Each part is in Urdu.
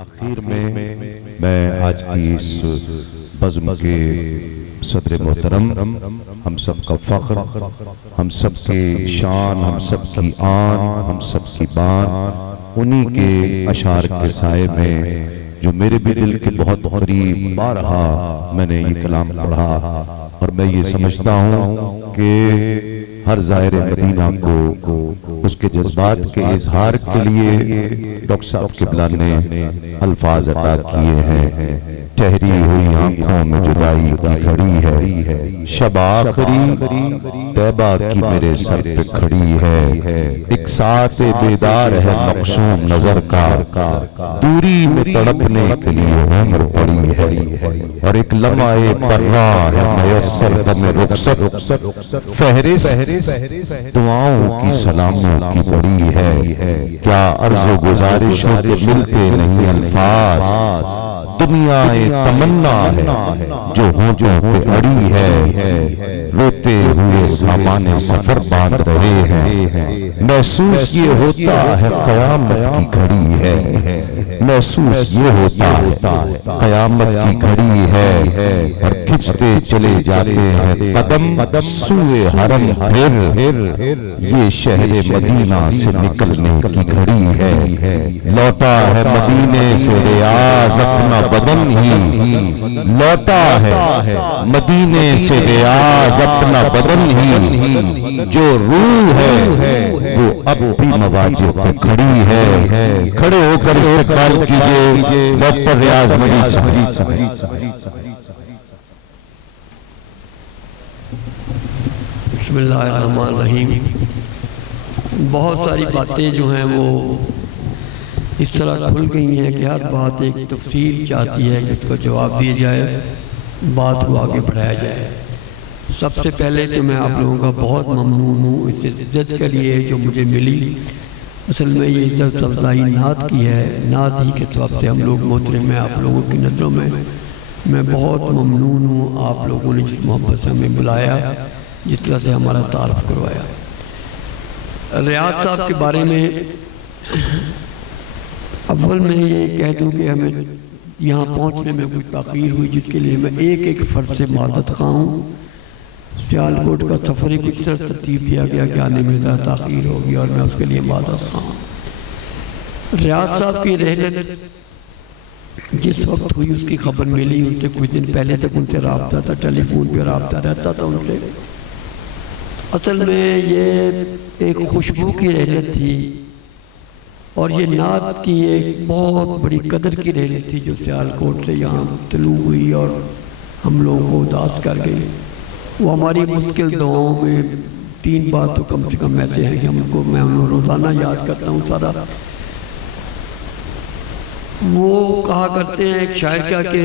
آخر میں میں آج کی اس بزم کے صدر محترم، ہم سب کا فخر، ہم سب کی شان، ہم سب کی آن، ہم سب کی بان، انہی کے اشعار کے سائے میں جو میرے بھی دل کے بہت قریب بارہا میں نے یہ کلام پڑھا، اور میں یہ سمجھتا ہوں کہ ہر زائر مدینہ کو اس کے جذبات کے اظہار کے لیے ڈاکٹر صاحب قبلہ نے الفاظ عطا کیے ہیں۔ ٹھہری ہوئی آنکھوں میں جدائی کی گھڑی ہے، شب آخری طیبہ کی میرے سر پہ کھڑی ہے، ایک ساتھ بیدار ہے مقصوم نظر کا، دوری میں تڑپنے کے لیے عمر پڑی ہے، اور ایک لمحہ برا ہے میسر دم رخصت، فہرست دعاؤں کی سلاموں کی بڑی ہے، کیا عرض و گزارشوں کے ملتے نہیں الفاظ، دنیا تمنا ہے جو ہونٹوں پہ اڑی ہے، روتے ہوئے سامان سفر باندھ رہے ہیں، محسوس یہ ہوتا ہے قیامت کی گھڑی ہے، محسوس یہ ہوتا ہے قیامت کی گھڑی ہے، اور کھچتے چلے جاتے ہیں قدم سوئے حرم، پھر یہ شہر مدینہ سے نکلنے کی گھڑی ہے، لوٹا ہے مدینے سے ریاض اپنا بدن ہی، لوٹا ہے مدینے سے ریاض اپنا بدن ہی، جو روح ہے وہ اب بھی مواجہ پہ کھڑی ہے، کھڑے ہو کر استقبال کیجئے ڈاکٹر ریاض مجید صاحب۔ بسم اللہ الرحمن الرحیم۔ بہت ساری باتیں جو ہیں وہ اس طرح کھل گئی ہیں کہ ہر بات ایک تفصیل چاہتی ہے کہ اس کو جواب دیا جائے، بات کو آگے بڑھایا جائے۔ سب سے پہلے تو میں آپ لوگوں کا بہت ممنون ہوں اس عزت کے لیے جو مجھے ملی۔ اصل میں یہ عزت افزائی نعت کی ہے، نعت ہی کے سبب سے ہم لوگ محترم ہیں آپ لوگوں کی نظروں میں۔ میں بہت ممنون ہوں آپ لوگوں نے جس محبت سے ہمیں بلایا، جس طرح سے ہمارا تعارف کروایا۔ ریاض صاحب کے بارے میں اول میں یہ کہہ دوں کہ ہمیں یہاں پہنچنے میں کوئی تاخیر ہوئی، جس کے لیے میں ایک فرد سے معذرت خواہ ہوں۔ سیالکوٹ کا سفر ہی کچھ طرح ترتیب دیا گیا کہ آنے میں ذرا تاخیر ہوگی، اور میں اس کے لیے معذرت خواہ ہوں۔ ریاض صاحب کی رحلت جس وقت ہوئی اس کی خبر ملی، ان سے کچھ دن پہلے تک ان سے رابطہ تھا، ٹیلی فون پہ رابطہ رہتا تھا ان سے۔ اصل میں یہ ایک خوشبو کی رحلت تھی، اور یہ نعت کی ایک بہت بڑی قدر کی رحلت تھی جو سیالکوٹ سے یہاں طلوع ہوئی اور ہم لوگوں کو اداس کر گئی۔ وہ ہماری مشکل دعاؤں میں 3 بات تو کم سے کم ایسے ہیں کہ میں انہوں روزانہ یاد کرتا ہوں سارا۔ وہ کہا کرتے ہیں ایک شاعر کا کہ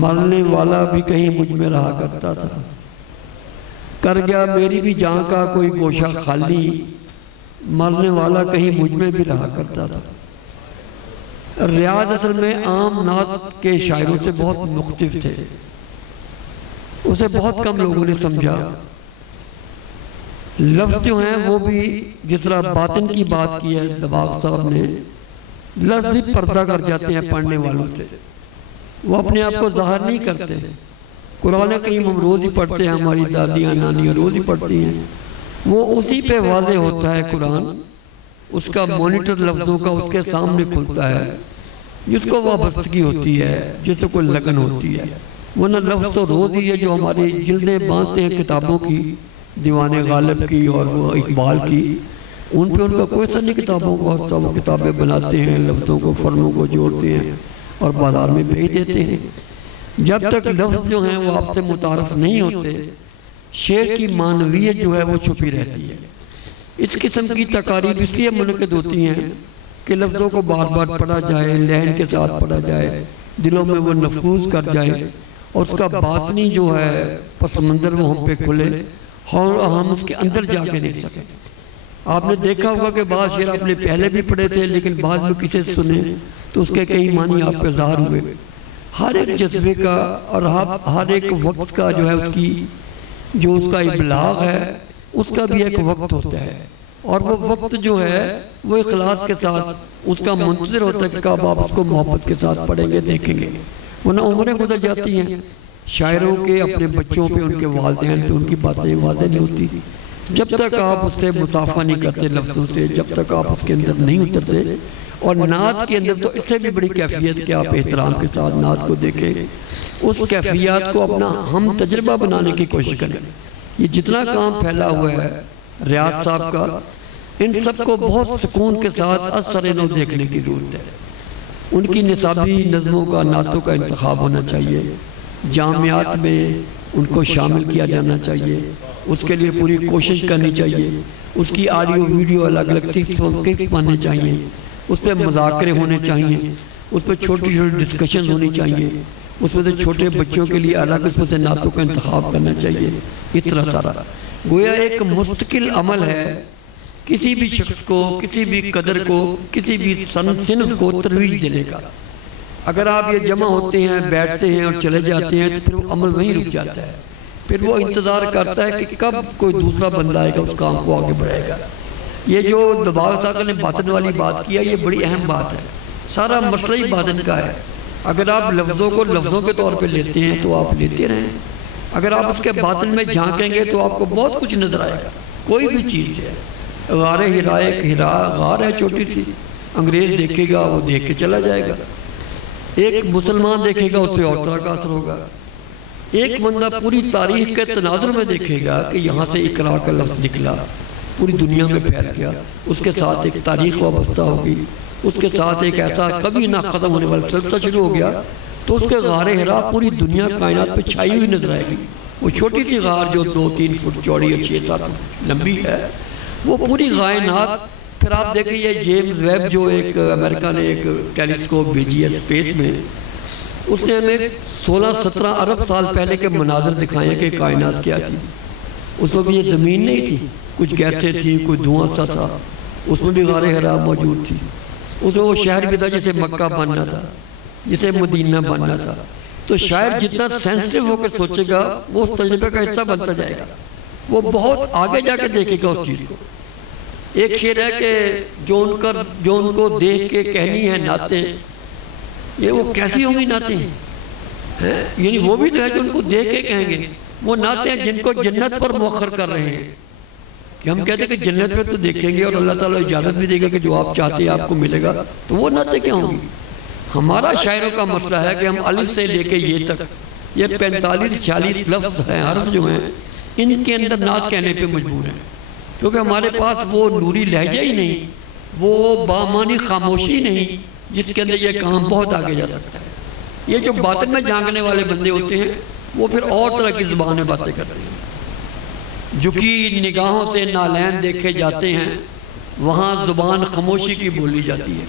مرنے والا بھی کہیں مجھ میں رہا کرتا تھا، کر گیا میری بھی جان کا کوئی گوشہ خالی، مرنے والا کہیں مجھ میں بھی رہا کرتا تھا۔ ریاض اصل میں عام نعت کے شاعروں سے بہت مختلف تھے، اسے بہت کم لوگوں نے سمجھا۔ لفظ جو ہیں وہ بھی جس طرح باطن کی بات کی ہے دباغ صاحب نے، لفظ بھی پردہ کر جاتے ہیں پڑھنے والوں سے، وہ اپنے آپ کو ظاہر نہیں کرتے۔ قرآن کریم ہم روز ہی پڑھتے ہیں، ہماری دادیاں نانیاں روز ہی پڑھتی ہیں، وہ اسی پہ واضح ہوتا ہے قرآن، اس کا مانیٹر لفظوں کا اس کے سامنے کھلتا ہے، جس کو وابستگی ہوتی ہے، جس کو لگن ہوتی ہے۔ ورنہ لفظ تو روز ہی ہے جو ہماری جلدیں باندھتے ہیں کتابوں کی، دیوان غالب کی اور وہ اقبال کی، ان پہ ان کا کوئی اثر نہیں کتابوں کا ہوتا۔ وہ کتابیں بناتے ہیں، لفظوں کو فرموں کو جوڑتے ہیں اور بازار میں بھیج دیتے ہیں۔ جب تک لفظ جو ہیں وہ آپ سے متعارف نہیں ہوتے، شعر کی معنویت جو ہے وہ چھپی رہتی ہے۔ اس قسم کی تقاریب اس لیے منعقد ہوتی ہیں کہ لفظوں کو بار بار پڑھا جائے، لحن کے ساتھ پڑھا جائے، دلوں میں وہ نفوذ کر جائے، اور اس کا باطنی جو ہے پس منظر وہ ہم پہ کھلے اور ہم اس کے اندر جا کے دیکھ سکیں۔ آپ نے دیکھا ہوگا کہ بعض شعر آپ نے پہلے بھی پڑھے تھے، لیکن بعض میں کسی سنے تو اس کے کئی معنی آپ پہ ظاہر ہوئے۔ ہر ایک جذبے کا اور ہر ایک وقت کا جو ہے اس کی جو اس کا ابلاغ ہے اس کا بھی ایک وقت ہوتا ہے۔ اور وہ وقت جو ہے وہ اخلاص کے ساتھ اس کا منتظر ہوتا ہے کہ کب آپ اس کو محبت کے ساتھ پڑھیں گے دیکھیں گے، ورنہ عمریں گزر جاتی ہیں شاعروں کے اپنے بچوں پہ ان کے والدین پہ ان کی باتیں واضح نہیں ہوتی، جب تک آپ اس سے مصافحہ نہیں کرتے لفظوں سے، جب تک آپ اس کے اندر نہیں اترتے۔ اور نعت کے اندر تو اس سے بھی بڑی کیفیت کہ آپ احترام کے ساتھ نعت کو دیکھیں، اس کیفیت کو اپنا ہم تجربہ بنانے کی کوشش کریں۔ یہ جتنا کام پھیلا ہوا ہے ریاض صاحب کا، ان سب کو بہت سکون کے ساتھ اثر نو دیکھنے کی ضرورت ہے۔ ان کی نصابی نظموں کا نعتوں کا انتخاب ہونا چاہیے، جامعات میں ان کو شامل کیا جانا چاہیے، اس کے لیے پوری کوشش کرنی چاہیے، اس کی آڈیو ویڈیو الگ الگ کلپس بننے چاہیے، اس پہ مذاکرے ہونے چاہیے، اس پہ چھوٹی چھوٹی ڈسکشن ہونی چاہیے، اس میں سے چھوٹے بچوں کے لیے الگ اس میں سے نعتوں کا انتخاب کرنا چاہیے۔ اتنا سارا گویا ایک مستقل عمل ہے، کسی بھی شخص کو، کسی بھی قدر کو، کسی بھی صنف کو ترویج دینے کا۔ اگر آپ یہ جمع ہوتے ہیں، بیٹھتے ہیں اور چلے جاتے ہیں تو پھر وہ عمل وہیں رک جاتا ہے، پھر وہ انتظار کرتا ہے کہ کب کوئی دوسرا بندہ آئے گا اس کام کو آگے بڑھائے گا۔ یہ جو دباغ صاحب نے باطن والی بات کیا، یہ بڑی اہم بات ہے، سارا مسئلہ ہی باطن کا ہے۔ اگر آپ لفظوں کو لفظوں کے طور پہ لیتے ہیں تو آپ لیتے رہیں، اگر آپ اس کے باطن میں جھانکیں گے تو آپ کو بہت کچھ نظر آئے گا۔ کوئی بھی چیز ہے، غار ہرا ایک ہرا غار ہے چھوٹی سی، انگریز دیکھے گا وہ دیکھ کے چلا جائے گا، ایک مسلمان دیکھے گا اس پہ اور طرح کا اثر ہوگا، ایک بندہ پوری تاریخ کے تناظر میں دیکھے گا کہ یہاں سے اقرا کا لفظ نکلا، پوری دنیا میں پھیل گیا، اس کے ساتھ ایک تاریخ وابستہ ہوگی، اس کے ساتھ ایک ایسا کبھی نہ ختم ہونے والا سلسلہ شروع ہو گیا، تو اس کے غار ہرا پوری دنیا کائنات پہ چھائی ہوئی نظر آئے گی۔ وہ چھوٹی سی غار جو 2-3 فٹ چوڑی اور 6-7 فٹ لمبی ہے، وہ پوری کائنات۔ پھر آپ دیکھیں یہ جیمز ویب جو ایک امریکہ نے ایک ٹیلیسکوپ بھیجی ہے اسپیس میں، اس نے ہمیں 16-17 ارب سال پہلے کے مناظر دکھائے ہیں کہ کائنات کیا تھی۔ اس وقت یہ زمین نہیں تھی، کچھ گیسیں تھی، کوئی دھواں سا تھا، اس میں بھی غار ہرا موجود تھی، اس میں وہ شہر بھی تھا جسے مکہ بننا تھا، جسے مدینہ بننا تھا۔ تو شاعر جتنا سینسٹیو ہو کے سوچے گا وہ اس تجربے کا حصہ بنتا جائے گا، وہ بہت آگے جا کے دیکھے گا اس چیز کو۔ ایک شعر ہے کہ جو ان کو دیکھ کے کہنی ہے نعتیں، یہ وہ کیسی ہوں گی نعتیں؟ یعنی وہ بھی تو ہے جو ان کو دیکھ کے کہیں گے، وہ نعتیں جن کو جنت پر مؤخر کر رہے ہیں، کہ ہم کہتے ہیں کہ جنت میں تو دیکھیں گے اور اللہ تعالیٰ اجازت بھی دے گا کہ جو آپ چاہتے ہیں آپ کو ملے گا، تو وہ نعتیں کیا ہوں گی؟ ہمارا شاعروں کا مسئلہ ہے کہ ہم الف سے لے کے یہ تک، یہ 45-46 لفظ ہیں، حرف جو ہیں، ان کے اندر نعت کہنے پہ مجبور ہیں، کیونکہ ہمارے پاس وہ نوری لہجہ ہی نہیں، وہ بامانی خاموشی نہیں جس کے اندر یہ کام بہت آگے جا سکتا ہے۔ یہ جو باطن میں جھانکنے والے بندے ہوتے ہیں وہ پھر اور طرح کی زبان میں باتیں کرتے ہیں، جھکی نگاہوں سے نالین دیکھے جاتے ہیں، وہاں زبان خاموشی کی بولی جاتی ہے،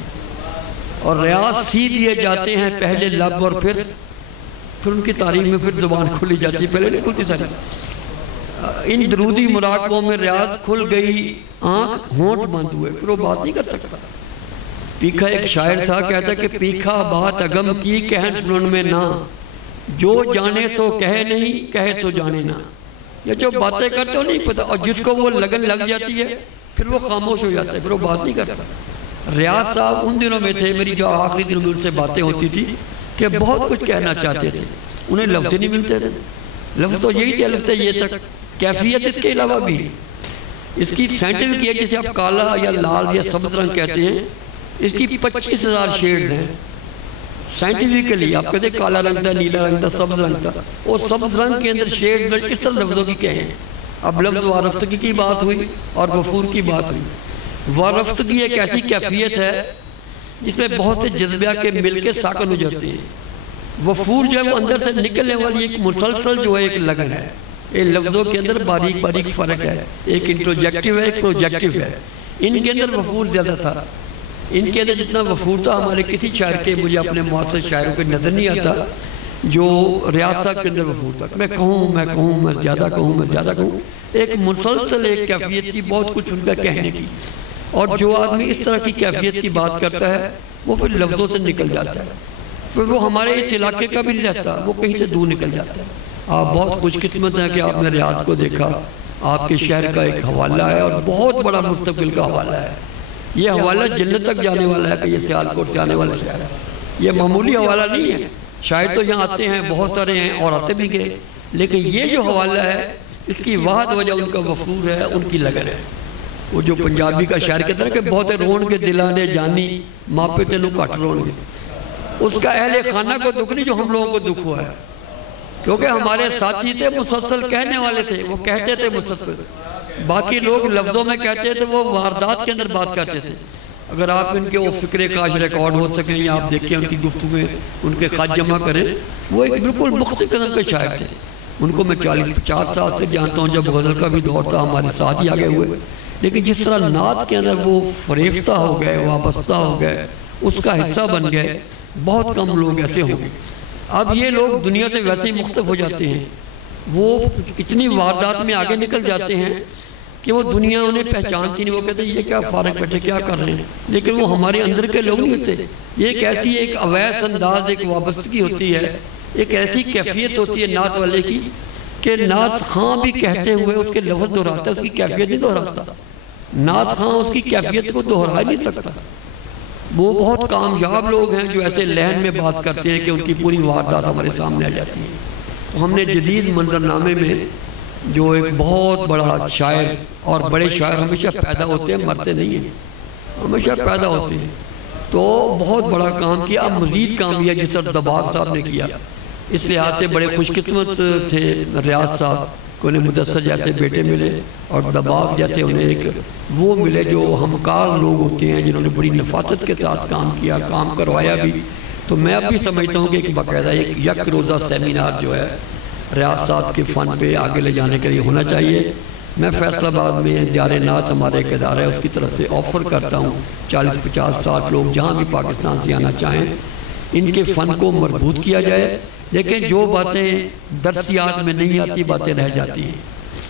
اور ریاض سی دیے جاتے ہیں پہلے لب اور پھر ان کی تعریف میں پھر زبان کھولی جاتی ہے، پہلے نہیں کھلتی ساری۔ ان درودی مراقبوں میں ریاض کھل گئی، آنکھ ہونٹ بند ہوئے، پھر وہ بات نہیں کر سکتا۔ پیکھا ایک شاعر تھا، کہتا کہ پیکھا بات اگم کی کہن سنن میں نہ، جو جانے تو کہے نہیں، کہے تو جانے نہ۔ یہ جو باتیں کرتے ہو نہیں پتا، اور جس کو وہ لگن لگ جاتی ہے پھر وہ خاموش ہو جاتا ہے، پھر وہ بات نہیں کرتا۔ ریاض صاحب ان دنوں میں تھے، میری جو آخری دنوں میں ان سے باتیں ہوتی تھی کہ بہت کچھ کہنا چاہتے تھے، انہیں لفظ نہیں ملتے تھے، لفظ تو یہی تھے، لفظ یہ تک، کیفیت اس کے علاوہ بھی اس کی سائنٹیفک ہے، جسے آپ کالا یا لال یا سبز رنگ کہتے ہیں، اس کی 25,000 شیڈ ہیں سائنٹیفکلی۔ آپ کہتے ہیں کالا رنگ تھا، نیلا رنگ تھا، سبز رنگ تھا، اور سبز رنگ کے اندر شیڈ اس طرح لفظوں کی کہیں۔ اب لفظ وارفتگی کی بات ہوئی اور وفور کی بات ہوئی۔ وارفتگی ایک ایسی کیفیت ہے جس میں بہت سے جذبات کے مل کے ساکن ہو جاتے ہیں۔ وفور جو ہے وہ اندر سے نکلنے والی ایک مسلسل جو ہے ایک لگن ہے۔ یہ لفظوں کے اندر باریک باریک فرق ہے، ایک انٹروجیکٹیو ہے، ایک پروجیکٹیو ہے۔ ان کے اندر وفور زیادہ تھا، ان کے اندر جتنا وفور تھا ہمارے کسی شاعر کے، مجھے اپنے معاصر شاعروں کو نظر نہیں آتا جو ریاض صاحب کے اندر وفور تھا۔ میں زیادہ کہوں، ایک مسلسل ایک کیفیت تھی، بہت کچھ ان کا کہنے کی، اور جو آدمی اس طرح کی کیفیت کی بات کرتا ہے وہ پھر لفظوں سے نکل جاتا ہے، پھر وہ ہمارے اس علاقے کا بھی نہیں رہتا، وہ کہیں سے دور نکل جاتا ہے۔ آپ بہت خوش قسمت ہیں کہ آپ نے ریاض کو دیکھا، آپ کے شہر کا ایک حوالہ ہے اور بہت بڑا مستقبل کا حوالہ ہے. یہ حوالہ جنت تک جانے والا ہے کہ یہ سیالکوٹ سے آنے والا شہر ہے. یہ معمولی حوالہ نہیں ہے. شاید تو یہاں آتے ہیں بہت سارے ہیں اور آتے بھی گئے, لیکن یہ جو حوالہ ہے اس کی واحد وجہ ان کا غفور ہے, ان کی لگن ہے. وہ جو پنجابی کا شاعر کہتا ہے کہ بہت رون کے دلانے جانی ماپے تینوں کٹ رون گے, اس کا اہل خانہ کو دکھ نہیں جو ہم لوگوں کو دکھ ہوا ہے. کیونکہ ہمارے ساتھی تھے مسلسل کہنے والے تھے, وہ کہتے تھے مسلسل, باقی لوگ لفظوں میں کہتے تھے, وہ واردات کے اندر بات کرتے تھے. اگر آپ ان کے وہ فکر کاش ریکارڈ ہو سکیں یا آپ دیکھیں ان کی گفتگویں, ان کے خط جمع کریں, وہ ایک بالکل مختلف قسم کے شاعر تھے. ان کو میں 40-50 سال سے جانتا ہوں, جب غزل کا بھی دور تھا ہمارے ساتھ ہی آگے ہوئے. لیکن جس طرح نعت کے اندر وہ فریفتہ ہو گئے, وابستہ ہو گئے, اس کا حصہ بن گئے, بہت کم لوگ ایسے ہوں گے. اب یہ لوگ دنیا سے ویسے ہی مختلف ہو جاتے ہیں, وہ اتنی واردات میں آگے نکل جاتے ہیں کہ وہ دنیا انہیں پہچانتی نہیں. وہ کہتے ہیں یہ کیا فارغ بیٹھے کیا کر رہے ہیں, لیکن وہ ہمارے اندر کے لوگ نہیں ہوتے. یہ ایک ایسی ایک اویس انداز, ایک وابستگی ہوتی ہے, ایک ایسی کیفیت ہوتی ہے نعت والے کی کہ نعت خواں بھی کہتے ہوئے اس کے لفظ دہراتا ہے, اس کی کیفیت نہیں دہراتا. نعت خواں اس کی کیفیت کو دہرا ہی نہیں سکتا. وہ بہت کامیاب لوگ ہیں جو ایسے لہن میں بات کرتے ہیں کہ ان کی پوری واردات ہمارے سامنے آ جاتی ہیں. تو ہم نے جدید منظرنامے میں جو ایک بہت بڑا شاعر, اور بڑے شاعر ہمیشہ پیدا ہوتے ہیں, مرتے نہیں ہیں, ہمیشہ پیدا ہوتے ہیں, تو بہت بڑا کام کیا. اب مزید کام یہ جس طرح دباغ صاحب نے کیا, اس لحاظ سے بڑے خوش قسمت تھے ریاض صاحب کہ انہیں مدثر جیسے بیٹے ملے, اور دباغ جیسے انہیں ایک وہ ملے جو ہمکار لوگ ہوتے ہیں جنہوں نے بڑی نفاست کے ساتھ کام کیا, کام کروایا بھی. تو میں اب بھی سمجھتا ہوں کہ ایک باقاعدہ ایک یک روزہ سیمینار جو ہے ریاض صاحب کے فن پہ آگے لے جانے کے لیے ہونا چاہیے. میں فیصل آباد میں دیار نعت ہمارے ایک ادارہ ہے, اس کی طرف سے آفر کرتا ہوں 40-50-60 لوگ جہاں بھی پاکستان سے آنا چاہیں, ان کے فن کو مربوط کیا جائے. لیکن جو باتیں درسیات میں نہیں آتی باتیں رہ جاتی ہیں.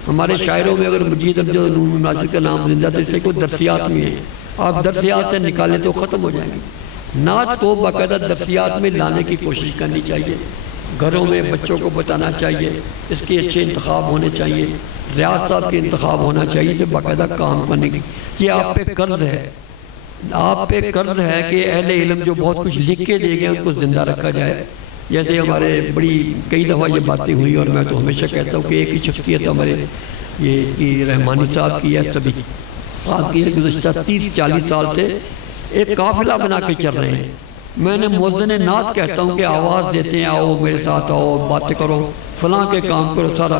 ہمارے شاعروں میں اگر مجید امجد نور ناصر کا نام زندہ تو اس لیے کوئی درسیات میں ہے, آپ درسیات سے نکالیں تو ختم ہو جائیں گے. نعت کو باقاعدہ درسیات میں لانے کی کوشش کرنی چاہیے, گھروں میں بچوں کو بتانا چاہیے, اس کے اچھے انتخاب ہونے چاہیے, ریاض صاحب کے انتخاب ہونا چاہیے, اسے باقاعدہ کام کرنے کی. یہ آپ پہ قرض ہے, آپ پہ قرض ہے کہ اہل علم جو بہت کچھ لکھ کے دے گئے ان کو زندہ رکھا جائے. جیسے ہمارے بڑی کئی دفعہ یہ باتیں ہوئی, اور میں تو ہمیشہ کہتا ہوں کہ ایک ہی شخصیت ہمارے یہ رحمانی صاحب کی ہے, سبھی صاحب کی ہے. گزشتہ 30-40 سال سے ایک قافلہ بنا کے چل رہے ہیں. میں نے مؤذن نعت کہتا ہوں کہ آواز دیتے ہیں, آؤ میرے ساتھ آؤ, باتیں کرو, فلاں کے کام کرو سارا.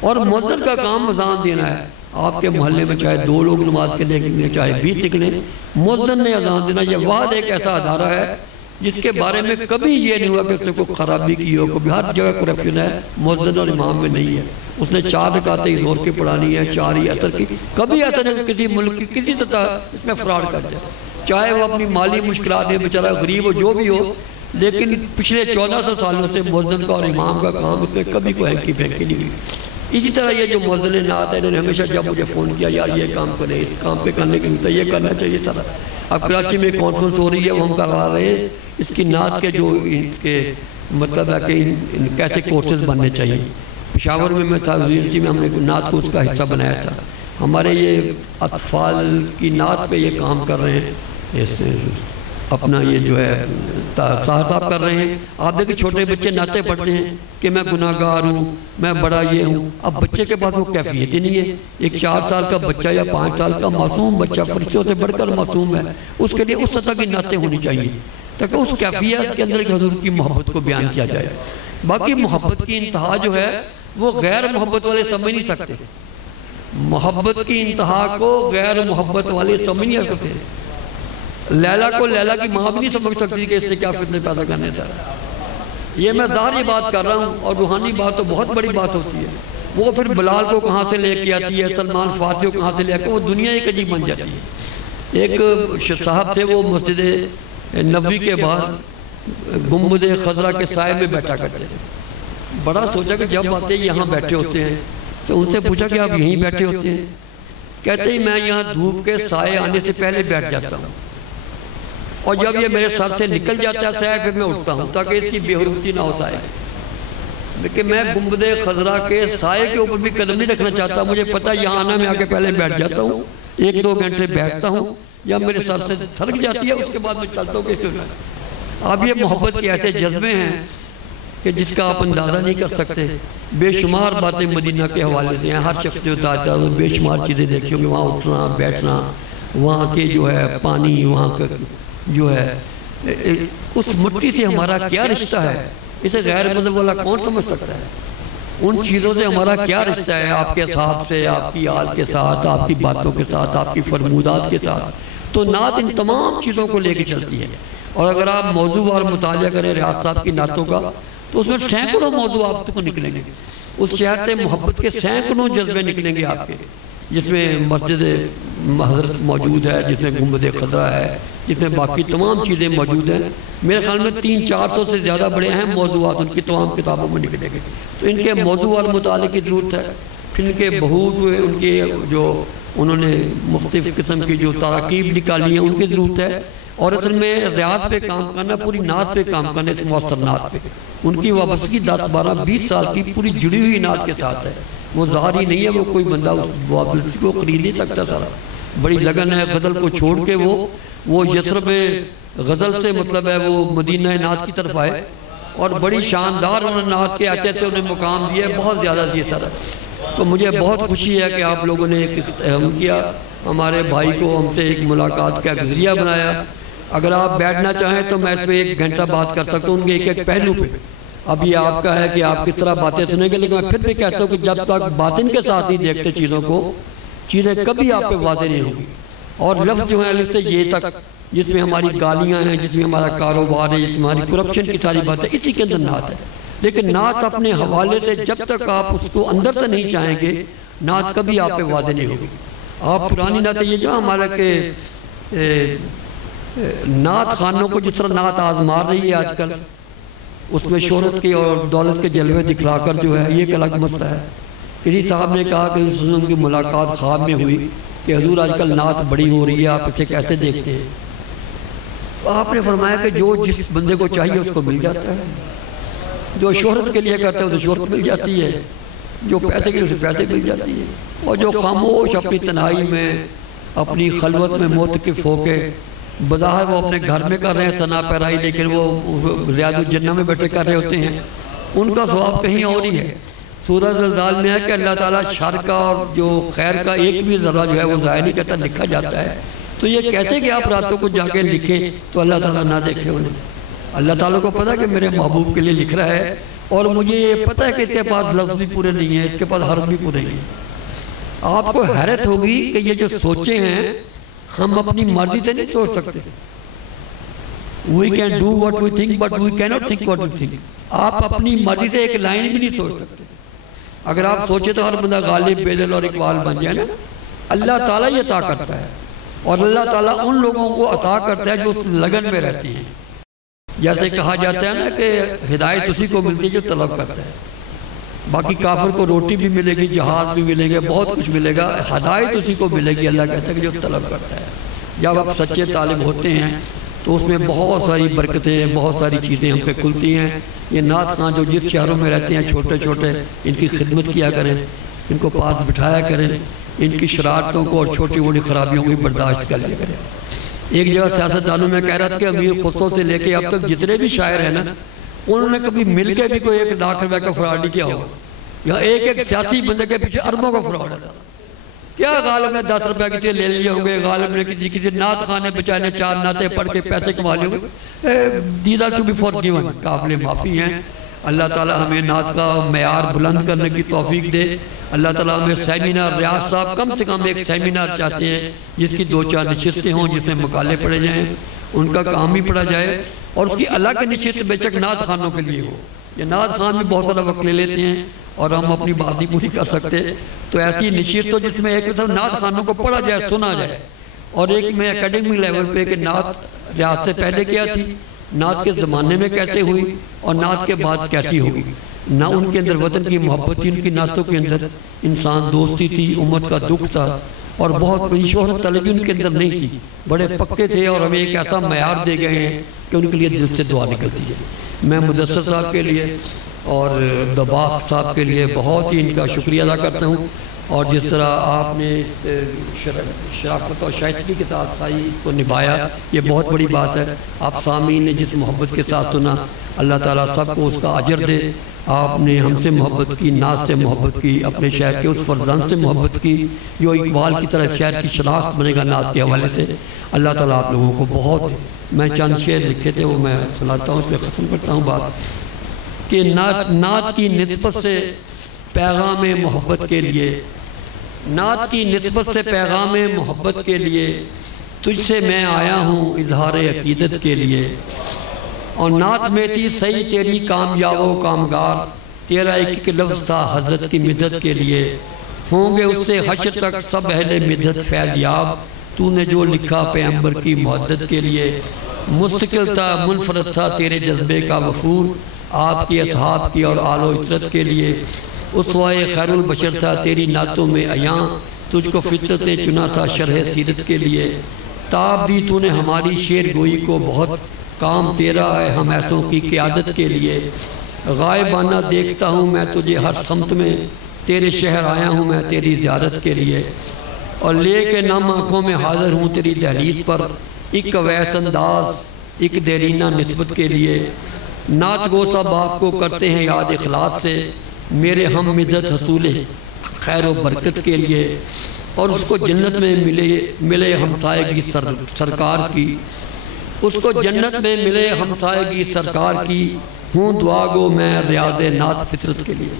اور مؤذن کا کام اذان دینا ہے. آپ کے محلے میں چاہے 2 لوگ نماز کے لیے نکلیں, چاہے 20 نکلیں, مؤذن نے اذان دینا. یہ واحد ایک ایسا ادارہ ہے جس کے بارے میں کبھی یہ نہیں ہوا کہ اس نے کوئی خرابی کی ہو. کبھی ہر جگہ کرپشن ہے, مؤذن اور امام میں نہیں ہے. اس نے 4 رکعتیں زور کی پڑھانی ہے, 4 ہی اثر کی. کبھی ایسا نہیں کہ کسی ملک کی کسی سطح اس میں فراڈ کر جائے, چاہے وہ اپنی مالی مشکلات ہے, بیچارہ غریب ہو, جو بھی ہو. لیکن پچھلے 1400 سالوں سے مؤذن کا اور امام کا کام اس میں کبھی کوئی ہینکی پھینکی نہیں ہوئی. اسی طرح یہ جو مؤذن نعت ہے, انہوں نے ہمیشہ جب مجھے فون کیا, یار یہ کام کریں, اس کام پہ کرنے کے لیے یہ کرنا چاہیے سارا. اب کراچی میں کانفرنس ہو رہی ہے, وہ ہم کروا رہے ہیں اس کی نعت کے جو اس کے مطلب ہے کہ کیسے کورسز بننے چاہیے. پشاور میں تھا, یونیورسٹی میں ہم نے نعت کو اس کا حصہ بنایا تھا. ہمارے یہ اطفال کی نعت پہ یہ کام کر رہے ہیں, اپنا یہ جو ہے صاحب کر رہے ہیں. آپ دیکھیں چھوٹے بچے نعتیں پڑھتے ہیں کہ میں گناہ گار ہوں, میں بڑا یہ ہوں. اب بچے کے پاس وہ کیفیت ہی نہیں ہے. ایک 4 سال کا بچہ یا 5 سال کا معصوم بچہ, فرشتوں سے بڑھ کر معصوم ہے, اس کے لیے اس سطح کی نعتیں ہونی چاہیے تاکہ اس کیفیت کے اندر حضور کی محبت کو بیان کیا جائے. باقی محبت کی انتہا جو ہے وہ غیر محبت والے سمجھ نہیں سکتے. محبت کی انتہا کو غیر محبت والے سمجھ نہیں سکتے. لیلا کو لیلا کی ماں بھی نہیں سمجھ سکتی کہ اس نے کیا فتنے پیدا کرنے تھا. یہ میں ظاہری بات کر رہا ہوں, اور روحانی بات تو بہت بڑی بات ہوتی ہے. وہ پھر بلال کو کہاں سے لے کے آتی ہے, سلمان فارسی کو کہاں سے لے کے, وہ دنیا ایک عجیب بن جاتی ہے. ایک صاحب تھے, وہ مسجد نبوی کے باہر گنبد خضرا کے سائے میں بیٹھا کرتے تھے. بڑا سوچا کہ جب آتے یہاں بیٹھے ہوتے ہیں, تو ان سے پوچھا کہ آپ یہیں بیٹھے ہوتے ہیں؟ کہتے ہیں میں یہاں دھوپ کے سائے آنے سے پہلے بیٹھ جاتا ہوں, اور جب یہ میرے سر سے نکل جاتا ہے سایہ پھر میں اٹھتا ہوں تاکہ اس کی بے حرمتی نہ ہو سائے. کہ میں گنبد خضرا کے سائے کے اوپر بھی قدم نہیں رکھنا چاہتا. مجھے پتہ یہاں آنا میں آگے پہلے بیٹھ جاتا ہوں, 1-2 گھنٹے بیٹھتا ہوں, یا میرے سر سے سرک جاتی ہے, اس کے بعد میں چلتا ہوں. کیسے ہونا اب یہ محبت کے ایسے جذبے ہیں کہ جس کا آپ اندازہ نہیں کر سکتے. بے شمار باتیں مدینہ کے حوالے سے ہیں. ہر شخص جو تاجتا ہے بے شمار چیزیں دیکھی ہوں گی, وہاں اٹھنا بیٹھنا, وہاں کے جو ہے پانی, وہاں کا جو ہے اس مٹی سے ہمارا کیا رشتہ ہے, اسے غیر مذہب والا کون سمجھ سکتا ہے. ان چیزوں سے ہمارا کیا رشتہ ہے, آپ کے اصحاب سے, آپ کی آل کے ساتھ, آپ کی باتوں کے ساتھ, آپ کی فرمودات کے ساتھ. تو نعت ان تمام چیزوں کو لے کے چلتی ہے. اور اگر آپ موضوع اور مطالعہ کریں ریاض صاحب کی نعتوں کا تو اس میں سینکڑوں موضوع آپ کو نکلیں گے. اس شہر سے محبت کے سینکڑوں جذبے نکلیں گے آپ کے, جس میں مسجد حضرت موجود ہے, جس میں گنبد خضرا ہے, جس میں باقی تمام چیزیں موجود ہیں. میرے خیال میں 300-400 سے زیادہ بڑے اہم موضوعات ان کی تمام کتابوں میں نکلیں گے. تو ان کے موضوع اور مطالعے کی ضرورت ہے. پھر ان کے بہت ہوئے, ان کے جو انہوں نے مختلف قسم کی جو تراکیب نکالی ہیں ان کی ضرورت ہے. اور اصل میں ریاض پہ کام کرنا, پوری نعت پہ کام کرنا, مؤثر نعت پہ ان کی وابستگی 10-12-20 سال کی پوری جڑی ہوئی نعت کے ساتھ ہے. وہ ظاہری نہیں ہے, وہ کوئی بندہ وابستگی کو خرید نہیں سکتا. سارا بڑی لگن ہے. غزل کو چھوڑ کے وہ یثرب غزل سے مطلب ہے وہ مدینہ نعت کی طرف آئے, اور بڑی شاندار انہوں نے نعت کے آتے تھے انہیں مقام دیا, بہت زیادہ دیا سارا. تو مجھے بہت خوشی ہے کہ آپ لوگوں نے ایک اہم کیا, ہمارے بھائی کو ہم سے ایک ملاقات کا ایک ذریعہ بنایا. اگر آپ بیٹھنا چاہیں تو میں اس پہ 1 گھنٹہ بات کر سکتا ہوں ان کے ایک پہلو پہ. اب یہ آپ کا ہے کہ آپ کس طرح باتیں سنیں گے, لیکن میں پھر بھی کہتا ہوں کہ جب تک باطن کے ساتھ نہیں دیکھتے چیزوں کو, چیزیں کبھی آپ پہ واضح نہیں ہوں گی. اور لفظ جو ہیں الف سے یہ تک, جس میں ہماری گالیاں ہیں, جس میں ہمارا کاروبار ہے, جس میں ہماری کرپشن کی ساری باتیں, اسی کے اندر نعت ہے. لیکن نعت اپنے حوالے سے جب تک آپ اس کو اندر سے نہیں چاہیں گے, نعت کبھی آپ پہ واضح نہیں ہوگی. آپ پرانی نعتیں یہ جو ہمارا کہ نعت خانوں کو جس طرح نعت آزما رہی ہے آج کل, اس میں شہرت کے اور دولت کے جلوے دکھلا کر جو ہے, یہ ایک الگ مسئلہ ہے. کسی صاحب نے کہا کہ ان کی ملاقات خواب میں ہوئی کہ حضور آج کل نعت بڑی ہو رہی ہے, آپ اسے کیسے دیکھتے ہیں؟ تو آپ نے فرمایا کہ جو جس بندے کو چاہیے اس کو مل جاتا ہے. جو شہرت کے لیے کرتا ہے اسے شہرت مل جاتی ہے, جو پیسے کے لیے اسے پیسے مل جاتی ہے. اور جو خاموش اپنی تنہائی میں, اپنی خلوت میں معتکف ہو کے, بظاہر وہ اپنے گھر میں کر رہے ہیں ثنا پیرائی, لیکن وہ ریاض الجنہ میں بیٹھے کر رہے ہوتے ہیں, ان کا ثواب کہیں اور ہی ہے. سورہ زلزال میں ہے کہ اللہ تعالیٰ شر کا اور جو خیر کا ایک بھی ذرہ جو ہے وہ ضائع نہیں کرتا, لکھا جاتا ہے. تو یہ کہتے کہ آپ راتوں کو جا کے لکھیں تو اللہ تعالیٰ نہ دیکھے انہیں. اللہ تعالیٰ کو پتہ کہ میرے محبوب کے لیے لکھ رہا ہے, اور مجھے یہ پتہ ہے کہ اس کے پاس لفظ بھی پورے نہیں ہیں, اس کے پاس حرف بھی پورے نہیں ہیں. آپ کو حیرت ہوگی کہ یہ جو سوچے ہیں ہم اپنی مرضی سے نہیں سوچ سکتے. We can do what we think but we cannot think what we think. آپ اپنی مرضی سے ایک لائن بھی نہیں سوچ سکتے. اگر آپ سوچے تو ہر بندہ غالب, بیدل اور اقبال بن جائے نا. اللہ تعالیٰ یہ عطا کرتا ہے, اور اللہ تعالیٰ ان لوگوں کو عطا کرتا ہے جو اس لگن میں رہتی ہیں. جیسے کہا جاتا ہے نا کہ ہدایت اسی کو ملتی ہے جو طلب کرتا ہے. باقی کافر کو روٹی بھی ملے گی, جہاز بھی ملیں گے, بہت کچھ ملے گا, ہدایت اسی کو ملے گی. اللہ کہتا ہے کہ جو طلب کرتا ہے. جب آپ سچے طالب ہوتے ہیں تو اس میں بہت ساری برکتیں, بہت ساری چیزیں ہم پہ کھلتی ہیں. یہ نعت خان جو جس شہروں میں رہتے ہیں چھوٹے چھوٹے, ان کی خدمت کیا کریں, ان کو پاس بٹھایا کریں, ان کی شرارتوں کو اور چھوٹی بڑی خرابیوں کو برداشت کر لیا کریں. ایک جگہ سیاستدانوں میں کہہ رہا تھا کہ امیر خسرو سے لے کے اب تک جتنے بھی شاعر ہیں نا, انہوں نے کبھی مل کے بھی کوئی 1 لاکھ روپے کا فراڈ نہیں کیا ہوگا. یا ایک سیاسی بندے کے پیچھے اربوں کا فراڈ ہے. کیا غالب نے 10 روپے کسی لے لیے ہوں گے, غالب نے کسی نعت خانے بچانے 4 نعتیں پڑھ کے پیسے کما لیے ہوں گے. These are to be forgiven گیون, قابل معافی ہیں. اللہ تعالیٰ ہمیں نعت کا معیار بلند کرنے کی توفیق دے. اللہ تعالیٰ ہمیں سیمینار, ریاض صاحب کم سے کم ایک سیمینار چاہتے ہیں جس کی 2-4 نشستیں ہوں, جس میں مقالے پڑھے جائیں, ان کا کام بھی پڑھا جائے, اور اس کی الگ نشست بے شک نعت خانوں کے لیے ہو. یہ نعت خان بھی بہت سارا وقت لے لیتے ہیں اور ہم اپنی بات نہیں پوری کر سکتے. تو ایسی نشست ہو جس میں ایک طرف نعت خانوں کو پڑھا جائے, سنا جائے, اور ایک میں اکیڈمی لیول پہ کہ نعت ریاض سے پہلے کیا تھی, نعت کے زمانے میں کیسے ہوئی, اور نعت کے بعد کیسی ہوگی. نہ ان کے اندر وطن کی محبت تھی, ان کی نعتوں کے اندر انسان دوستی تھی, امت کا دکھ تھا, اور بہت کوئی شہرت طلبی ان کے اندر نہیں تھی. بڑے پکے تھے, اور ہمیں ایک ایسا معیار دے گئے ہیں کہ ان کے لیے دل سے دعا نکلتی ہے. میں مدثر صاحب کے لیے اور دباغ صاحب کے لیے بہت ہی ان کا شکریہ ادا کرتا ہوں، اور جس طرح آپ نے شرافت اور شائستگی کے ساتھ سائی کو نبھایا، یہ بہت بڑی بات ہے۔ آپ سامعین نے جس محبت کے ساتھ سنا، اللہ تعالیٰ سب کو اس کا اجر دے۔ آپ نے ہم سے محبت کی، ناز سے محبت کی، اپنے شہر کے اس فرزند سے محبت کی جو اقبال کی طرح شہر کی شناخت بنے گا ناز کے حوالے سے۔ اللہ تعالیٰ آپ لوگوں کو بہت، میں چند شعر لکھے تھے وہ میں سناتا ہوں، اس پہ ختم کرتا ہوں بات، کہ نعت کی نسبت سے پیغام محبت کے لیے، نعت کی نسبت سے پیغام محبت کے لیے تجھ سے میں آیا ہوں اظہار عقیدت کے لیے، اور نعت میں تھی صحیح تیری کامیاب و کامگار، تیرا ایک لفظ تھا حضرت کی مدد کے لیے، ہوں گے اس سے حشر تک سب اہل مدد فیض یاب، تو نے جو لکھا پیغمبر کی محدت کے لیے، مستقل تھا منفرد تھا تیرے جذبے کا وفور، آپ کی اصحاب کی اور آل و عطرت کے لیے، اسوائے خیر البشر تھا تیری نعتوں میں عیاں، تجھ کو فطرت نے چنا تھا شرح سیرت کے لیے، تاب دی تو نے ہماری شعر گوئی کو بہت، کام تیرا ہے ہم ایسوں کی قیادت کے لیے، غائبانہ دیکھتا ہوں میں تجھے ہر سمت میں، تیرے شہر آیا ہوں میں تیری زیارت کے لیے، اور لے کے نم آنکھوں میں حاضر ہوں تیری دہلیز پر، ایک ویس انداز ایک دیرینہ نسبت کے لیے، نعت گو سب آپ کو کرتے ہیں یاد اخلاص سے، میرے ہم مدد حصول خیر و برکت کے لیے، اور اس کو جنت میں ملے ہمسائے کی سرکار کی، اس کو جنت میں ملے ہمسائے کی سرکار کی، ہوں دعا گو میں ریاض نعت فطرت کے لیے۔